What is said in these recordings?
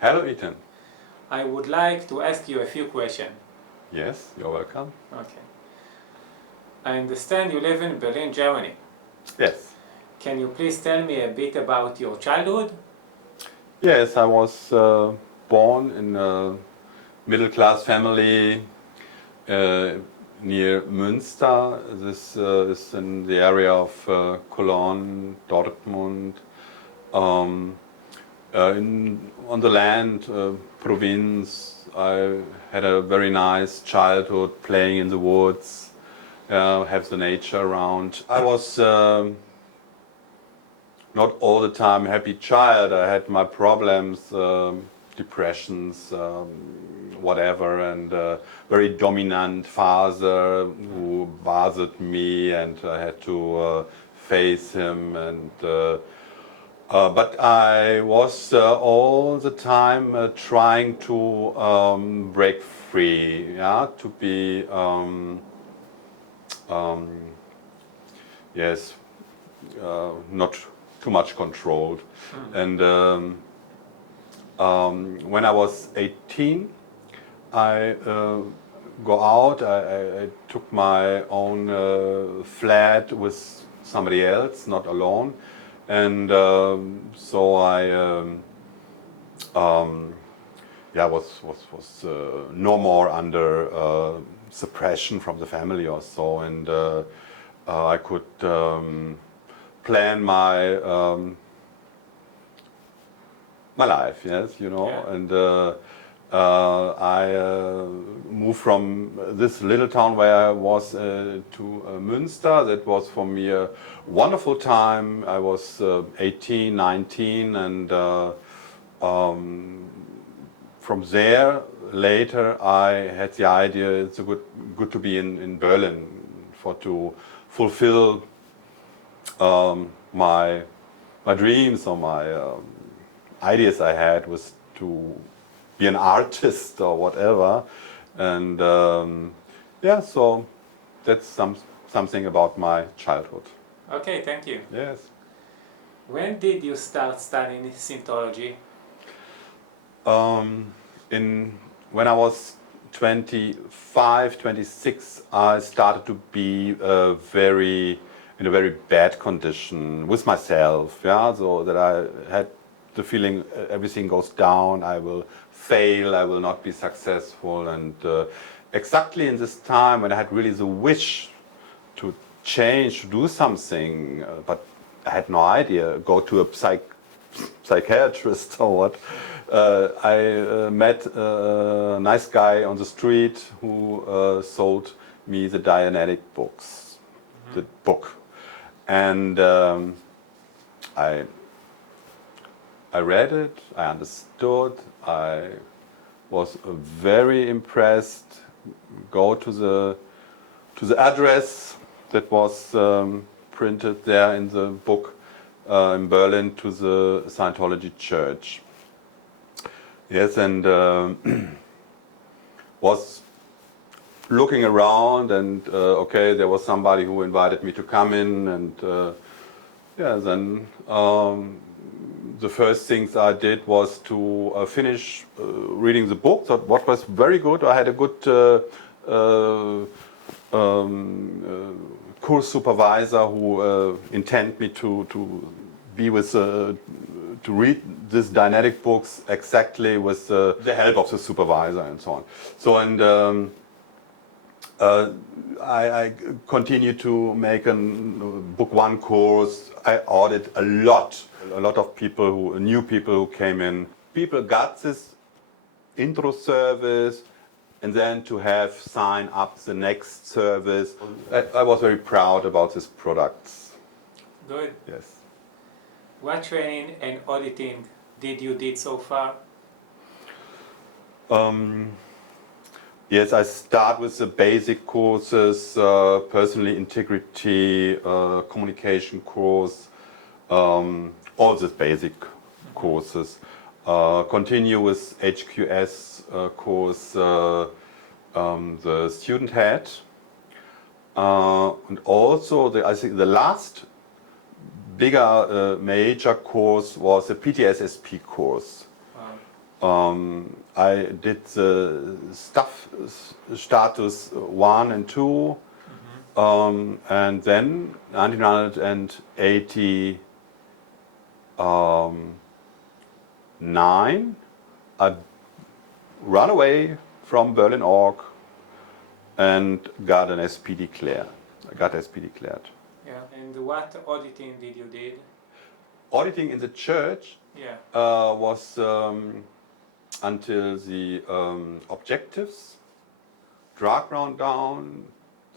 Hello, Ethan. I would like to ask you a few questions. Yes, you're welcome. Okay. I understand you live in Berlin, Germany. Yes. Can you please tell me a bit about your childhood? Yes, I was born in a middle-class family near Münster. This is in the area of Cologne, Dortmund. On the land, province, I had a very nice childhood playing in the woods, have the nature around. I was not all the time a happy child. I had my problems, depressions, whatever, and very dominant father who bothered me, and I had to face him. And but I was all the time trying to break free, yeah, to be yes, not too much controlled. And when I was 18, I go out. I took my own flat with somebody else, not alone, and so I yeah was no more under suppression from the family or so, and I could plan my life, yes, you know, Yeah. and I moved from this little town where I was to Münster. That was for me a wonderful time. I was 18, 19, and from there later I had the idea it's good to be in Berlin for to fulfill my dreams or my ideas I had was to be an artist or whatever, and yeah, so that's something about my childhood. Okay, thank you. Yes. When did you start studying Scientology? When I was 25, 26, I started to be in a very bad condition with myself, yeah, so that I had the feeling everything goes down, I will fail, I will not be successful, and exactly in this time when I had really the wish to change, to do something, but I had no idea, go to a psychiatrist or what. I met a nice guy on the street who sold me the Dianetic books, the book, and I read it, I understood, I was very impressed. Go to the address that was printed there in the book in Berlin, to the Scientology church. Yes, and was looking around, and okay, there was somebody who invited me to come in, and yeah, then the first things I did was to finish reading the book. So what was very good. I had a good course supervisor who intended me to be with to read these Dianetic books exactly with the help of the supervisor and so on. So and I continued to make a book one course. I audited a lot of people new people who came in. People got this intro service, and then to have sign up the next service. I was very proud about these products. Good. Yes. What training and auditing did you did so far? Yes, I start with the basic courses, personally integrity, communication course, all the basic courses. Continue with HQS course, the student head, and also I think the last bigger major course was the PTSSP course. I did the status 1 and 2, and then 1989, I ran away from Berlin Org and got an SP declared. I got SP declared. Yeah. And what auditing did you did? Auditing in the church Yeah. was until the objectives, drug rundown,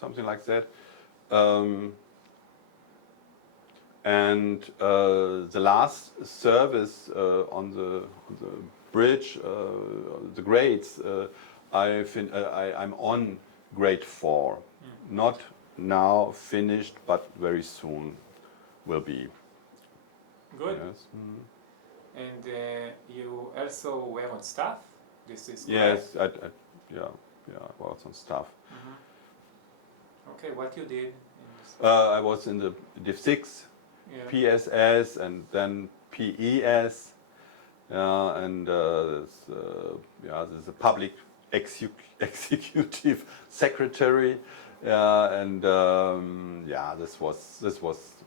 something like that. And the last service on the bridge, the grades, I'm on grade 4. Not now finished, but very soon will be. Good. Yes. And you also were on staff? This is Yes, correct? I was on staff. Okay, what you did in this? I was in the Div 6, Yeah. PSS, and then PES, and there's a public executive secretary, and this was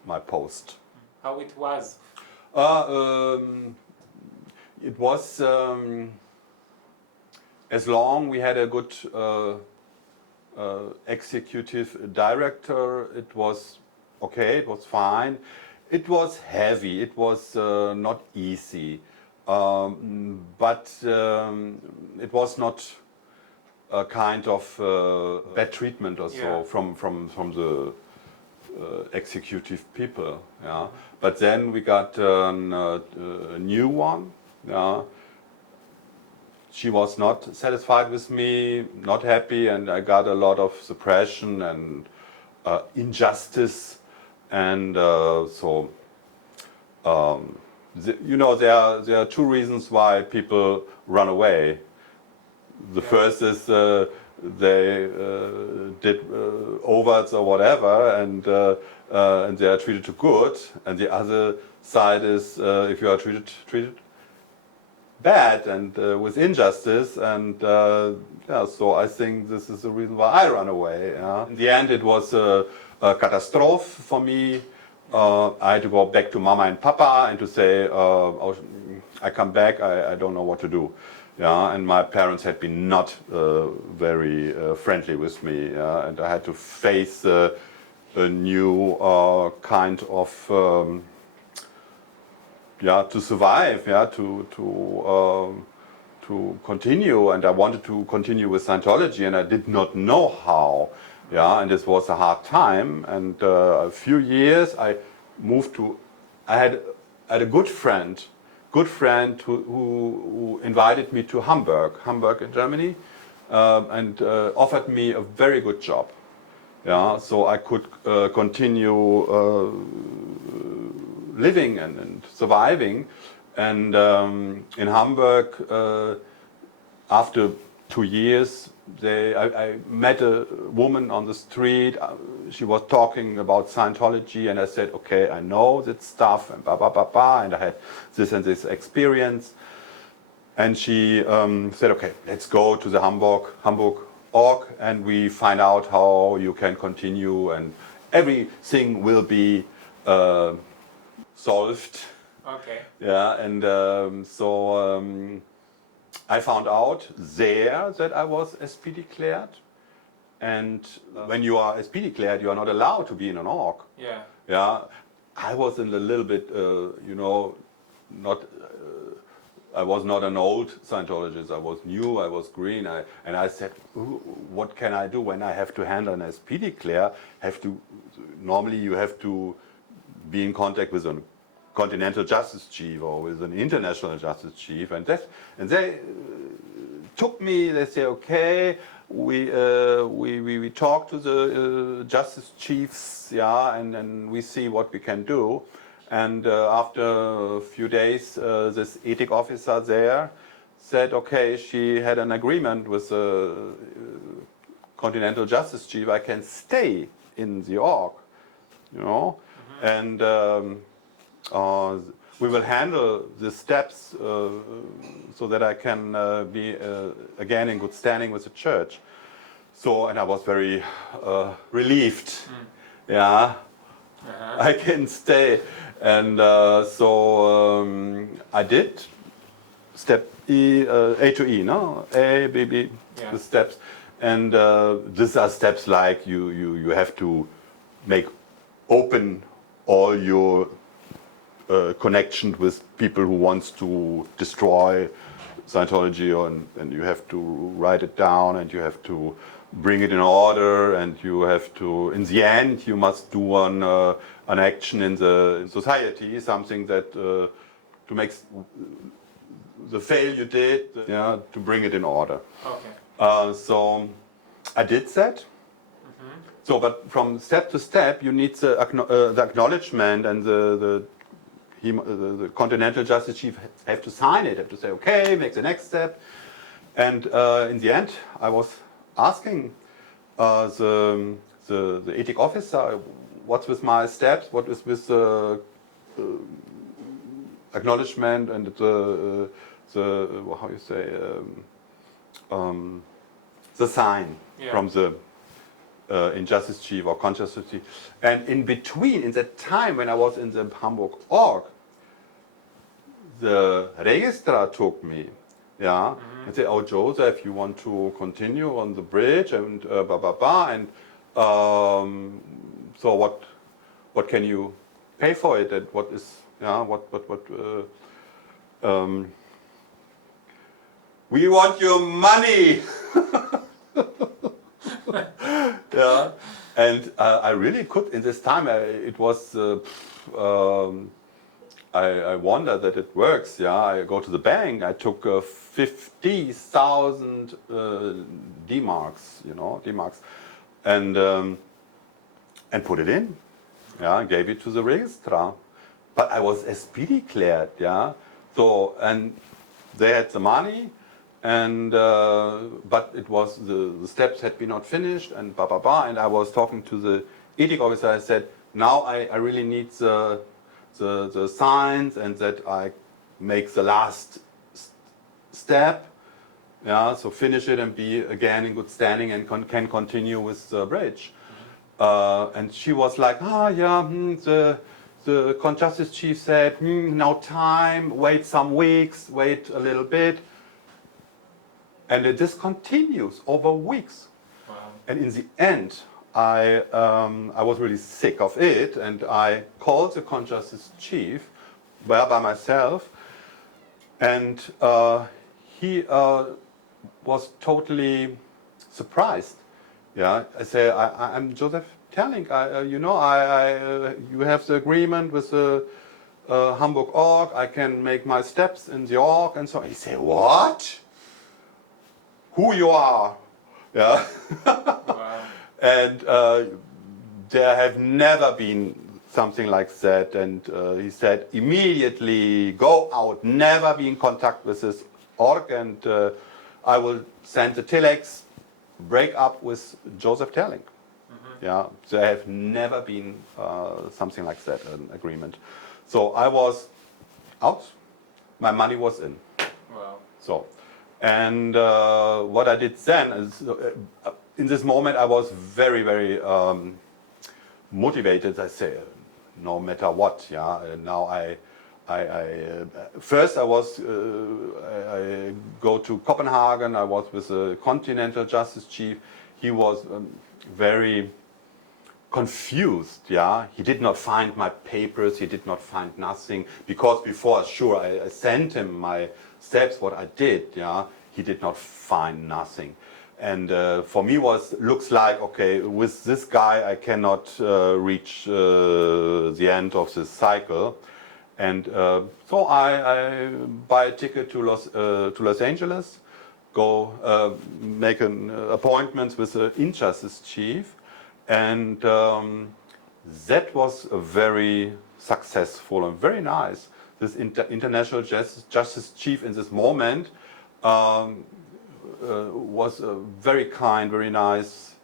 my post. How it was? It was as long we had a good executive director, it was okay, it was fine. It was heavy, it was not easy, but it was not a kind of bad treatment or so Yeah. from the executive people. Yeah. But then we got a new one. Yeah. She was not satisfied with me, not happy, and I got a lot of suppression and injustice, and there are two reasons why people run away. The first is they did overs or whatever, and they are treated too good, and the other side is if you are treated bad and with injustice, and so I think this is the reason why I run away. Yeah. In the end, it was a catastrophe for me. I had to go back to Mama and Papa and to say, I come back, I don't know what to do. Yeah, and my parents had been not very friendly with me, and I had to face a new kind of to survive, to continue, and I wanted to continue with Scientology, and I did not know how, and this was a hard time. And a few years, I moved to. I had a good friend who invited me to Hamburg in Germany, and offered me a very good job. Yeah, so I could continue living and surviving. And in Hamburg, after 2 years, I met a woman on the street. She was talking about Scientology, and I said, okay, I know that stuff, and and I had this and this experience. And she said, okay, let's go to the Hamburg org, and we find out how you can continue, and everything will be solved. Okay. Yeah, and I found out there that I was SP declared, and when you are SP declared, you are not allowed to be in an org. Yeah. Yeah, I was in a little bit, not. I was not an old Scientologist. I was new. I was green. And I said, what can I do when I have to handle an SP declare? Normally you have to be in contact with a continental justice chief or with an international justice chief, and they took me. They say, okay, we talk to the justice chiefs, and we see what we can do. And after a few days, this ethic officer there said, okay, she had an agreement with the continental justice chief. I can stay in the org, And we will handle the steps so that I can be again in good standing with the church. So, and I was very relieved. Yeah, I can stay. And I did step E, A to E, no? A, B, B, Yeah. the steps. And these are steps like you have to make open all your connection with people who wants to destroy Scientology, and you have to write it down, and you have to bring it in order, and you have to, in the end, you must do an action in the society, something that to make the fail you did, yeah, to bring it in order. Okay. So I did that. So, but from step to step, you need the acknowledgement, and the Continental Justice Chief have to sign it, have to say, okay, make the next step. And in the end, I was asking the ethic officer, what's with my steps, what is with the acknowledgement and the how you say, the sign from the Injustice Chief or Conscious Chief. And in between, in that time when I was in the Hamburg org, the registrar took me, yeah, and said, "Oh, Joseph, you want to continue on the bridge and blah blah blah, and so what can you pay for it, and what is, yeah, we want your money." Yeah, and I really could in this time. It was. I wonder that it works. Yeah, I go to the bank. I took 50,000 D-marks, you know, D-marks, and put it in. Yeah, gave it to the registrar. But I was SP declared. Yeah, so and they had the money, and but it was the steps had been not finished, and blah blah blah. And I was talking to the ethic officer. I said, now I really need the signs, and that I make the last step, yeah, so finish it and be again in good standing and can continue with the bridge. And she was like, yeah, the Justice Chief said, now time, wait some weeks, wait a little bit. And this continues over weeks. Wow. And in the end, I was really sick of it, and I called the Justice Chief, well, by myself, and he was totally surprised. Yeah, I say, I'm Josef Therling. You have the agreement with the Hamburg org. I can make my steps in the org, and so he said, what? Who you are? Yeah. Wow. And there have never been something like that. And he said, immediately go out, never be in contact with this org, and I will send the telex, break up with Josef Therling. Yeah, there have never been something like that, an agreement. So I was out, my money was in. Wow. So, and what I did then is, in this moment, I was very, very motivated. I say, no matter what, yeah. And now first I was, I go to Copenhagen. I was with the Continental Justice Chief. He was very confused, yeah. He did not find my papers. He did not find nothing, because before, sure, I sent him my steps, what I did, yeah. He did not find nothing. And for me looks like, okay, with this guy I cannot reach the end of this cycle. And so I buy a ticket to Los Angeles, go make an appointment with the Injustice Chief, and that was a very successful and very nice. This International Justice Chief in this moment was very kind, very nice,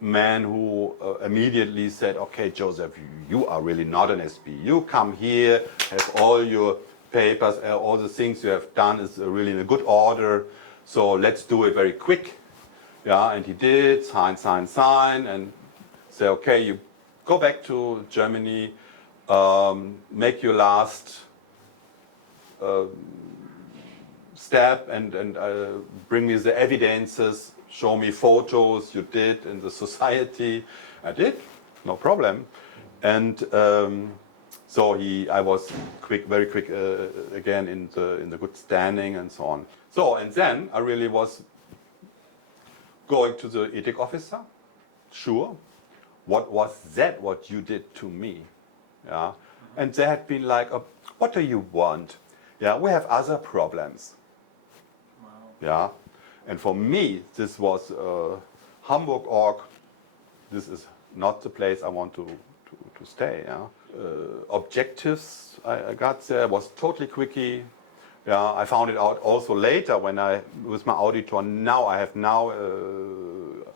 man who immediately said, okay, Joseph, you are really not an SB. You come here, have all your papers, all the things you have done is really in a good order. So let's do it very quick. Yeah, and he did, sign, and say, okay, you go back to Germany, make your last step and bring me the evidences, show me photos you did in the society. I did, no problem. And so I was very quick again in the good standing and so on. So, and then I really was going to the ethic officer, sure. What was that what you did to me? Yeah. And they had been like, what do you want? Yeah, we have other problems. Wow. Yeah. And for me, this was Hamburg org. This is not the place I want to stay. Yeah. Objectives I got there was totally quickie. Yeah, I found it out also later when I, with my auditor, I have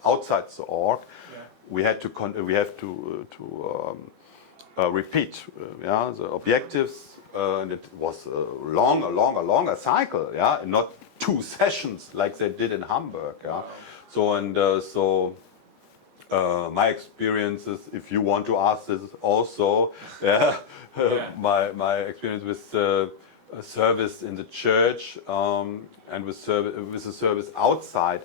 outside the org, Yeah. we have to repeat, yeah, the objectives, and it was a longer cycle, yeah, and not 2 sessions like they did in Hamburg, yeah. Wow. So my experiences, if you want to ask this also, yeah, Yeah. my experience with service in the church and with the service outside.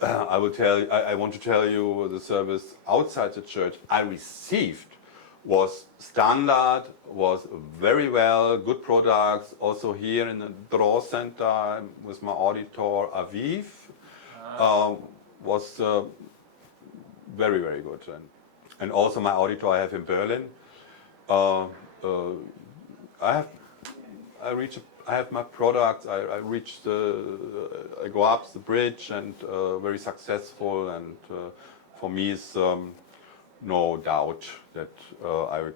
I want to tell you the service outside the church I received was standard, was very well, good products. Also here in the draw center with my auditor Aviv was very good, and also my auditor I have in Berlin. I have my products. I go up the bridge and very successful. And for me, it's no doubt that I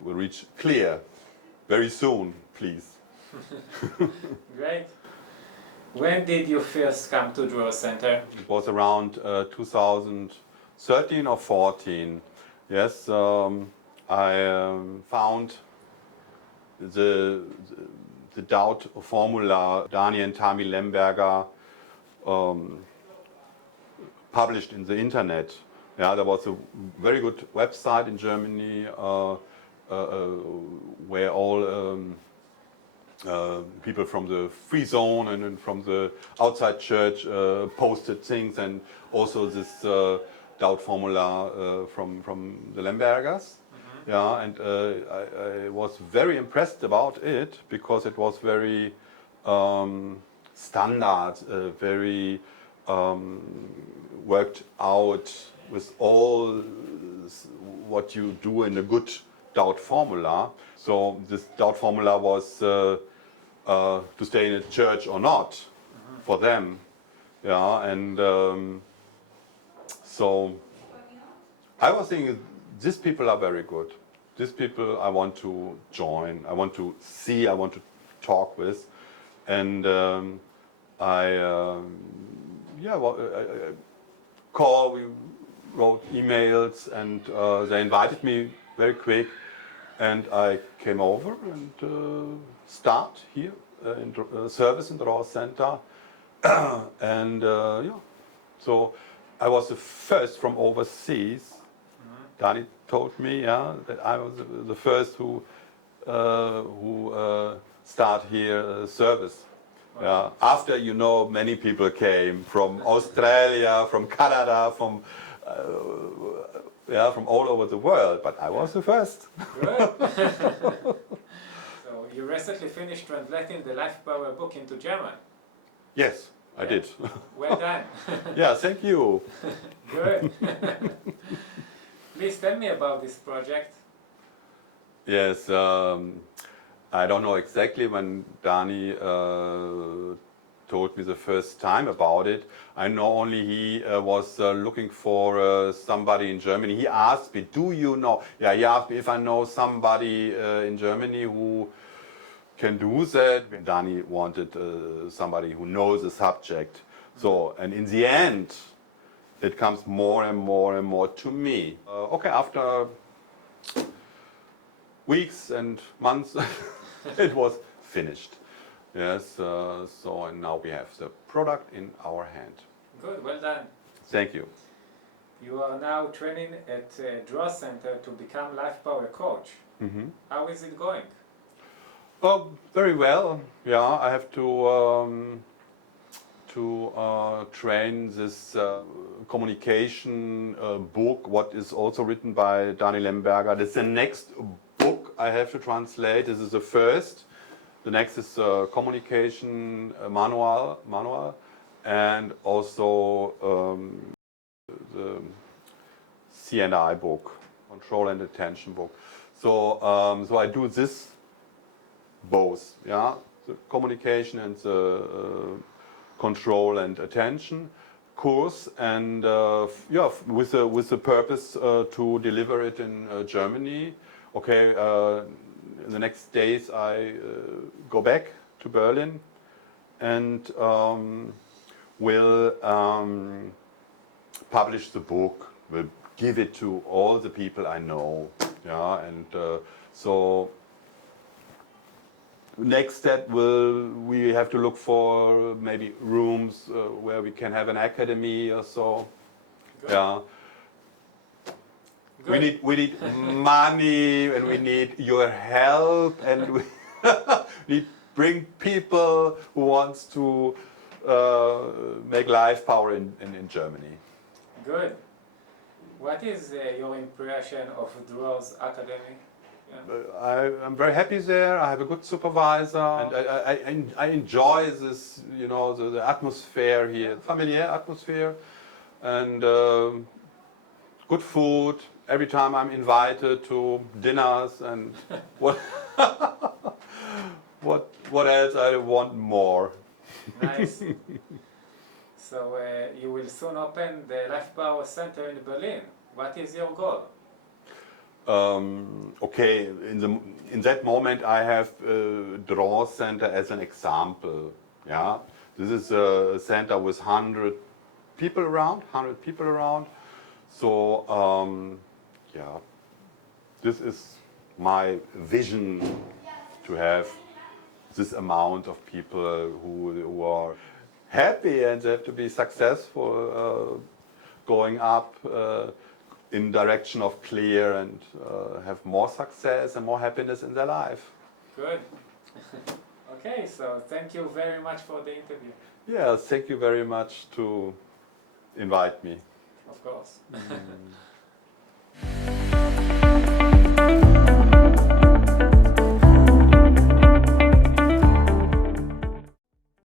will reach clear very soon. Please. Great. When did you first come to Draw Center? It was around 2013 or 14. Yes, I found the doubt formula Dani and Tami Lemberger published in the internet. Yeah, there was a very good website in Germany where all people from the free zone and from the outside church posted things, and also this doubt formula from the Lembergers. Yeah, and I was very impressed about it because it was very standard, very worked out with all what you do in a good doubt formula. So this doubt formula was to stay in a church or not for them. Yeah, and so I was thinking, these people are very good. These people I want to join, I want to see, I want to talk with. And I we wrote emails, and they invited me very quick. And I came over and start here in service in the Draw Center. And so I was the first from overseas. Dani told me, that I was the first who start here service. Wow. After many people came from Australia, from Canada, from all over the world, but I was the first. Good. So you recently finished translating the Life Power book into German. Yes, I did. Well done. Yeah, thank you. Good. Please tell me about this project. Yes, I don't know exactly when Dani told me the first time about it. I know only he was looking for somebody in Germany. He asked me, do you know? Yeah, he asked me if I know somebody in Germany who can do that. Dani wanted somebody who knows the subject. So, and in the end, it comes more and more and more to me. Okay, after weeks and months, it was finished. Yes, so and now we have the product in our hand. Good, well done. Thank you. You are now training at Draw Center to become Life Power coach. Mm-hmm. How is it going? Oh, very well. Yeah, I have to train this communication book, what is also written by Daniel Lemberger. This is the next book I have to translate. This is the first. The next is communication manual, and also the C&I book, control and attention book. So so I do this both, yeah, the communication and the control and attention course, and yeah, with the purpose to deliver it in Germany. Okay, in the next days I go back to Berlin and will publish the book. Will give it to all the people I know. Yeah, and so next step we have to look for maybe rooms where we can have an academy or so. Good. Yeah. Good. We need money, and we need your help, and we need bring people who wants to make life power in Germany. Good. What is your impression of Draw's Academy? Yeah. I'm very happy there. I have a good supervisor, and I enjoy this, you know, the atmosphere here, familiar atmosphere, and good food. Every time I'm invited to dinners, and what what else I want more. Nice. So you will soon open the Life Power Center in Berlin. What is your goal? Okay, in that moment I have Draw Center as an example. Yeah, this is a center with 100 people around. So yeah, this is my vision, to have this amount of people who are happy and they have to be successful, going up in direction of clear, and have more success and more happiness in their life. Good. Okay, so thank you very much for the interview. Yeah, thank you very much to invite me. Of course.